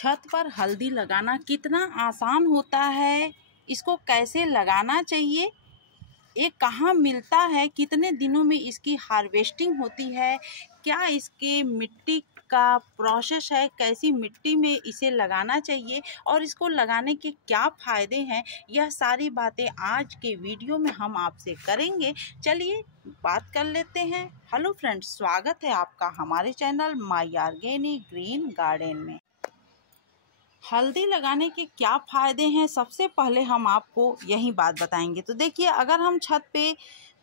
छत पर हल्दी लगाना कितना आसान होता है, इसको कैसे लगाना चाहिए, ये कहाँ मिलता है, कितने दिनों में इसकी हार्वेस्टिंग होती है, क्या इसके मिट्टी का प्रोसेस है, कैसी मिट्टी में इसे लगाना चाहिए और इसको लगाने के क्या फ़ायदे हैं, यह सारी बातें आज के वीडियो में हम आपसे करेंगे। चलिए बात कर लेते हैं। हेलो फ्रेंड्स, स्वागत है आपका हमारे channel my organic green garden में। हल्दी लगाने के क्या फ़ायदे हैं, सबसे पहले हम आपको यही बात बताएंगे। तो देखिए, अगर हम छत पे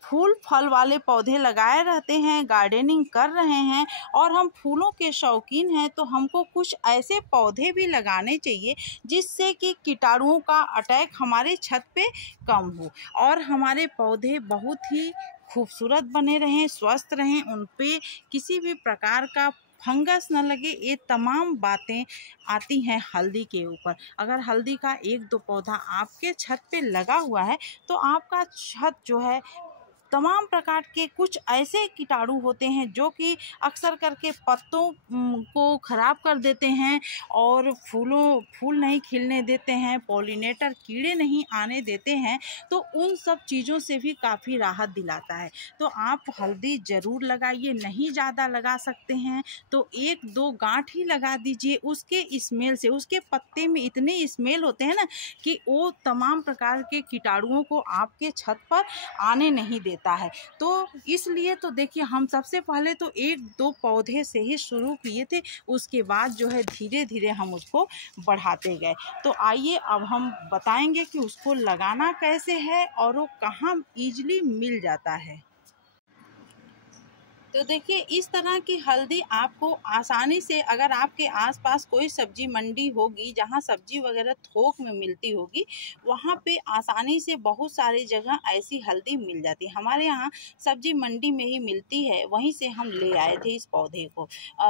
फूल फल वाले पौधे लगाए रहते हैं, गार्डनिंग कर रहे हैं और हम फूलों के शौकीन हैं, तो हमको कुछ ऐसे पौधे भी लगाने चाहिए जिससे कि कीटाणुओं का अटैक हमारे छत पे कम हो और हमारे पौधे बहुत ही खूबसूरत बने रहें, स्वस्थ रहें, उन पे किसी भी प्रकार का फंगस न लगे। ये तमाम बातें आती हैं हल्दी के ऊपर। अगर हल्दी का एक दो पौधा आपके छत पे लगा हुआ है तो आपका छत जो है, तमाम प्रकार के कुछ ऐसे कीटाणु होते हैं जो कि अक्सर करके पत्तों को ख़राब कर देते हैं और फूल नहीं खिलने देते हैं, पॉलिनेटर कीड़े नहीं आने देते हैं, तो उन सब चीज़ों से भी काफ़ी राहत दिलाता है। तो आप हल्दी ज़रूर लगाइए, नहीं ज़्यादा लगा सकते हैं तो एक दो गांठ ही लगा दीजिए। उसके स्मेल से, उसके पत्ते में इतने स्मेल होते हैं ना कि वो तमाम प्रकार के कीटाणुओं को आपके छत पर आने नहीं देता है। तो इसलिए तो देखिए, हम सबसे पहले तो एक दो पौधे से ही शुरू किए थे, उसके बाद जो है धीरे धीरे हम उसको बढ़ाते गए। तो आइए अब हम बताएंगे कि उसको लगाना कैसे है और वो कहाँ ईजिली मिल जाता है। तो देखिए, इस तरह की हल्दी आपको आसानी से, अगर आपके आसपास कोई सब्जी मंडी होगी जहां सब्जी वगैरह थोक में मिलती होगी, वहां पे आसानी से बहुत सारी जगह ऐसी हल्दी मिल जाती है। हमारे यहाँ सब्जी मंडी में ही मिलती है, वहीं से हम ले आए थे इस पौधे को,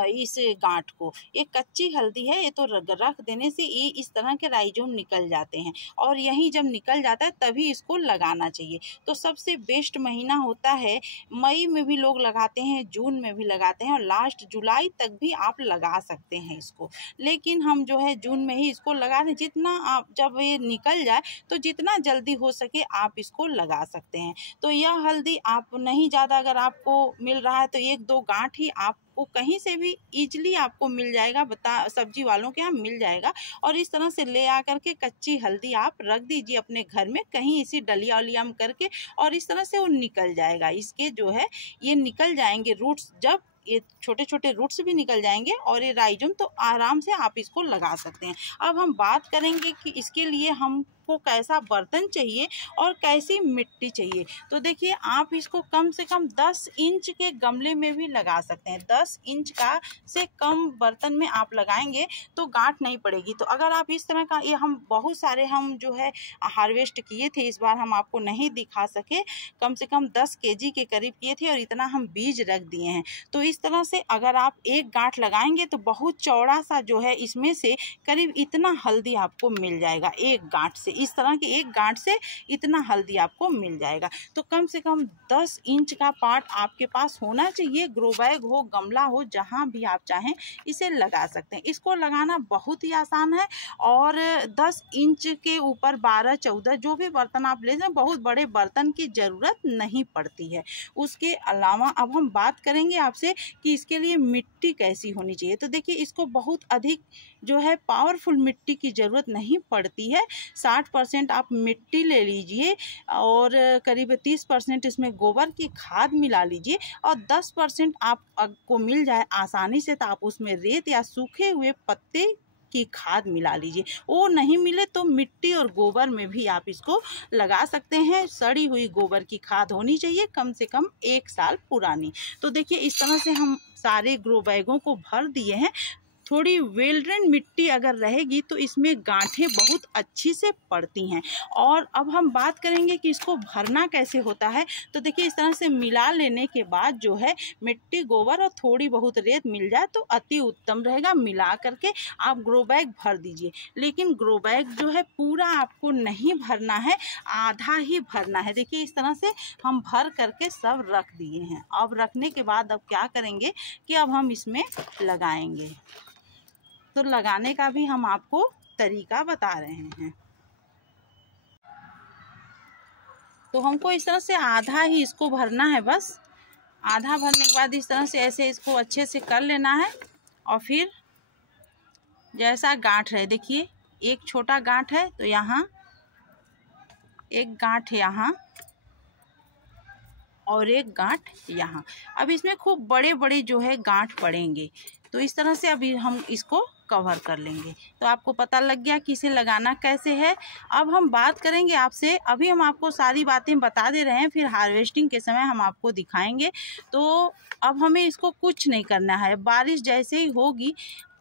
इस गांठ को। ये कच्ची हल्दी है, ये तो रख देने से ये इस तरह के राइजोम निकल जाते हैं और यही जब निकल जाता है तभी इसको लगाना चाहिए। तो सबसे बेस्ट महीना होता है मई में भी लोग लगाते हैं, जून में भी लगाते हैं और लास्ट जुलाई तक भी आप लगा सकते हैं इसको। लेकिन हम जो है जून में ही इसको लगा दें, जितना आप जब ये निकल जाए तो जितना जल्दी हो सके आप इसको लगा सकते हैं। तो यह हल्दी आप नहीं ज़्यादा अगर आपको मिल रहा है तो एक दो गांठ ही आपको कहीं से भी ईजिली आपको मिल जाएगा, सब्जी वालों के यहाँ मिल जाएगा। और इस तरह से ले आकर के कच्ची हल्दी आप रख दीजिए अपने घर में कहीं, इसी डलिया उलिया में करके, और इस तरह से वो निकल जाएगा। इसके जो है ये निकल जाएंगे रूट्स, जब ये छोटे छोटे रूट्स भी निकल जाएंगे और ये राइजोम, तो आराम से आप इसको लगा सकते हैं। अब हम बात करेंगे कि इसके लिए हमको कैसा बर्तन चाहिए और कैसी मिट्टी चाहिए। तो देखिए, आप इसको कम से कम 10 इंच के गमले में भी लगा सकते हैं। 10 इंच का से कम बर्तन में आप लगाएंगे तो गांठ नहीं पड़ेगी। तो अगर आप इस तरह का, ये हम बहुत सारे हम जो है हार्वेस्ट किए थे, इस बार हम आपको नहीं दिखा सके, कम से कम 10 केजी के करीब किए थे और इतना हम बीज रख दिए हैं। तो इस तरह से अगर आप एक गांठ लगाएंगे तो बहुत चौड़ा सा जो है, इसमें से करीब इतना हल्दी आपको मिल जाएगा एक गांठ से। इस तरह के एक गांठ से इतना हल्दी आपको मिल जाएगा। तो कम से कम 10 इंच का पार्ट आपके पास होना चाहिए। ग्रो बैग हो, गमला हो, जहां भी आप चाहें इसे लगा सकते हैं। इसको लगाना बहुत ही आसान है और 10 इंच के ऊपर 12-14 जो भी बर्तन आप ले जाएं, बहुत बड़े बर्तन की ज़रूरत नहीं पड़ती है। उसके अलावा अब हम बात करेंगे आपसे कि इसके लिए मिट्टी कैसी होनी चाहिए। तो देखिए, इसको बहुत अधिक जो है पावरफुल मिट्टी की ज़रूरत नहीं पड़ती है। 60% आप मिट्टी ले लीजिए और करीब 30% इसमें गोबर की खाद मिला लीजिए और 10% आपको मिल जाए आसानी से तो आप उसमें रेत या सूखे हुए पत्ते की खाद मिला लीजिए। वो नहीं मिले तो मिट्टी और गोबर में भी आप इसको लगा सकते हैं। सड़ी हुई गोबर की खाद होनी चाहिए, कम से कम 1 साल पुरानी। तो देखिए, इस तरह से हम सारे ग्रो बैगों को भर दिए हैं। थोड़ी वेल ड्रेन मिट्टी अगर रहेगी तो इसमें गांठें बहुत अच्छी से पड़ती हैं। और अब हम बात करेंगे कि इसको भरना कैसे होता है। तो देखिए, इस तरह से मिला लेने के बाद जो है मिट्टी, गोबर और थोड़ी बहुत रेत मिल जाए तो अति उत्तम रहेगा। मिला करके आप ग्रो बैग भर दीजिए। लेकिन ग्रो बैग जो है पूरा आपको नहीं भरना है, आधा ही भरना है। देखिए, इस तरह से हम भर करके सब रख दिए हैं। अब रखने के बाद अब क्या करेंगे कि अब हम इसमें लगाएंगे। तो लगाने का भी हम आपको तरीका बता रहे हैं। तो हमको इस तरह से आधा ही इसको भरना है, बस आधा भरने के बाद इस तरह से ऐसे इसको अच्छे से कर लेना है। और फिर जैसा गांठ रहे, देखिए एक छोटा गांठ है तो यहाँ एक गांठ यहाँ और एक गांठ यहाँ। अब इसमें खूब बड़े बड़े जो है गांठ पड़ेंगे, तो इस तरह से अभी हम इसको कवर कर लेंगे। तो आपको पता लग गया कि इसे लगाना कैसे है। अब हम बात करेंगे आपसे, अभी हम आपको सारी बातें बता दे रहे हैं, फिर हार्वेस्टिंग के समय हम आपको दिखाएंगे। तो अब हमें इसको कुछ नहीं करना है, बारिश जैसे ही होगी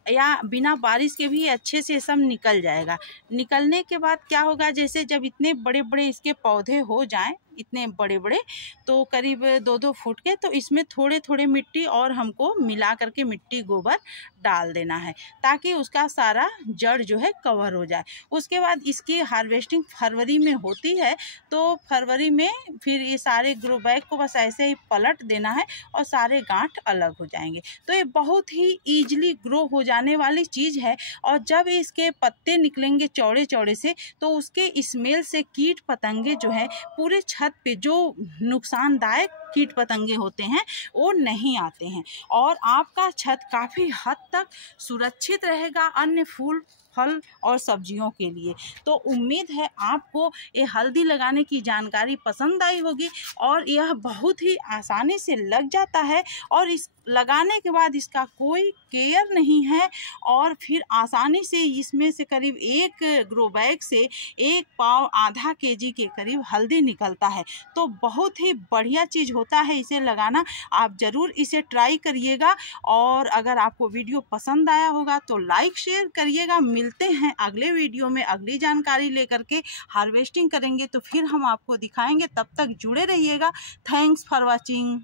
या बिना बारिश के भी अच्छे से सब निकल जाएगा। निकलने के बाद क्या होगा, जैसे जब इतने बड़े बड़े इसके पौधे हो जाएं, इतने बड़े बड़े तो करीब 2-2 फुट के, तो इसमें थोड़े थोड़े मिट्टी और हमको मिला करके मिट्टी गोबर डाल देना है, ताकि उसका सारा जड़ जो है कवर हो जाए। उसके बाद इसकी हार्वेस्टिंग फरवरी में होती है, तो फरवरी में फिर ये सारे ग्रो बैग को बस ऐसे ही पलट देना है और सारे गांठ अलग हो जाएंगे। तो ये बहुत ही ईजिली ग्रो हो जाने वाली चीज़ है। और जब इसके पत्ते निकलेंगे चौड़े चौड़े से, तो उसके स्मेल से कीट पतंगे जो है पूरे छत पे, जो नुकसानदायक कीट पतंगे होते हैं वो नहीं आते हैं, और आपका छत काफ़ी हद तक सुरक्षित रहेगा अन्य फूल फल और सब्जियों के लिए। तो उम्मीद है आपको ये हल्दी लगाने की जानकारी पसंद आई होगी, और यह बहुत ही आसानी से लग जाता है, और इस लगाने के बाद इसका कोई केयर नहीं है, और फिर आसानी से इसमें से करीब 1 ग्रो बैग से 1 पाव आधा केजी के करीब हल्दी निकलता है। तो बहुत ही बढ़िया चीज़ होता है इसे लगाना। आप ज़रूर इसे ट्राई करिएगा, और अगर आपको वीडियो पसंद आया होगा तो लाइक शेयर करिएगा। मिलते हैं अगले वीडियो में अगली जानकारी लेकर के। हार्वेस्टिंग करेंगे तो फिर हम आपको दिखाएंगे, तब तक जुड़े रहिएगा। Thanks for watching.